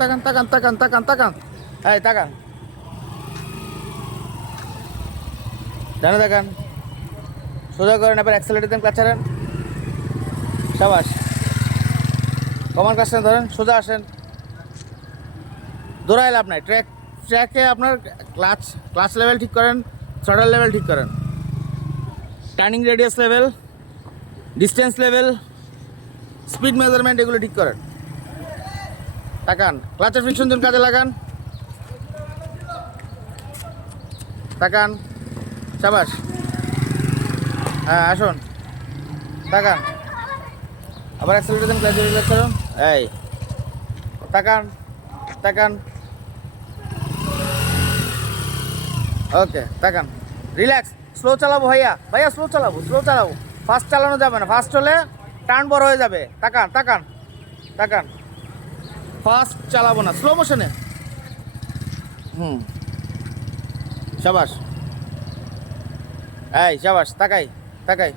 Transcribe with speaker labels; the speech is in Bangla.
Speaker 1: তাকান তাকান তাকান তাকান তাকান। এই, তাকান। জানো দেখান সোজা করেন এবার অ্যাক্সেলেটার দেন ক্লাচ ছাড়েন। সাবাস। কমান কাজটা ধরেন, সোজা আসেন। দৌড়ায় লাভ নাই। ট্র্যাক, ট্র্যাকে আপনার ক্লাচ ক্লাচ লেভেল ঠিক করেন থ্রডাল লেভেল ঠিক করেন। Turning radius level distance level speed measurement এগুলো ঠিক করেন। তাকান। ক্লাচের ফ্রিকশন জোন কাজে লাগান। তাকান। সাবাস। হ্যাঁ আসুন। তাকান। আবার অ্যাক্সেলারেশন ক্লাচ রিল্যাক্স করুন। এই। তাকান। তাকান। ওকে তাকান। রিল্যাক্স। স্লো চালাবো ভাইয়া। ভাইয়া স্লো চালাবো স্লো চালাবো। ফাস্ট চালানো যাবে না। ফাস্ট হলে টার্ন বড় হয়ে যাবে। তাকান তাকান। তাকান। ফাস্ট চালাবো না স্লো মোশনে হুম। সাবাস। এই সাবাস তাকাই তাকাই।